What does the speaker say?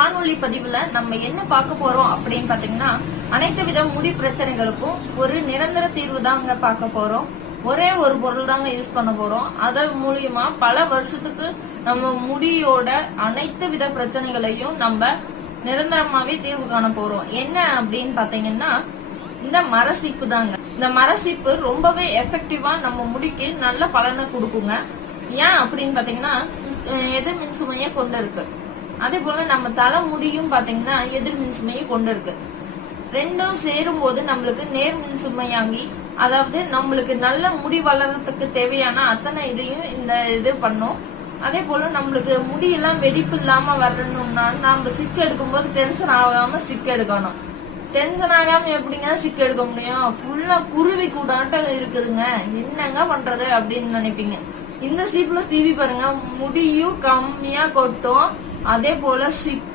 காணொளி பதிவுல நம்ம என்ன பார்க்க போறோம் அப்படின்னு பாத்தீங்கன்னா, அனைத்து வித முடி பிரச்சனைகளுக்கும் ஒரு நிரந்தர தீர்வு தாங்க பார்க்க போறோம். ஒரே ஒரு பொருள் தாங்க யூஸ் பண்ண போறோம். அதன் மூலியமா பல வருஷத்துக்கு நம்ம முடியோட அனைத்து வித பிரச்சனைகளையும் நம்ம நிரந்தரமாவே தீர்வு காண போறோம். என்ன அப்படின்னு பாத்தீங்கன்னா, இந்த மரசீப்பு தாங்க. இந்த மரசீப்பு ரொம்பவே எஃபெக்டிவா நம்ம முடிக்கு நல்ல பலனை கொடுக்குங்க. ஏன் அப்படின்னு பாத்தீங்கன்னா, எதிர் மின் சுமையை கொண்டு இருக்கு. அதே போல நம்ம தலை முடியும் பாத்தீங்கன்னா எதிர் மின் சுமையை கொண்டு இருக்கு. ரெண்டும் சேரும் போது நம்மளுக்கு நேர் மின் சுமையாகி, அதாவது நம்மளுக்கு நல்ல முடி வளர்றதுக்கு தேவையான அத்தனை இதையும் இந்த இது பண்ணும். அதே போல நம்மளுக்கு முடியெல்லாம் வெடிப்பு இல்லாம வரணும்னா நம்ம சிக்கு எடுக்கும் போது டென்ஷன் ஆகாம சிக்கு எடுக்கணும். டென்ஷன் ஆகாம எப்படிங்க சிக்கு எடுக்க முடியும்? ஃபுல்லா குருவி கூடாட்டம் இருக்குதுங்க, என்னங்க பண்றது அப்படின்னு நினைப்பீங்க. இந்த சீப்புல சீவி பாருங்க, முடியும் கம்மியா கொட்டும். அதே போல சிக்கு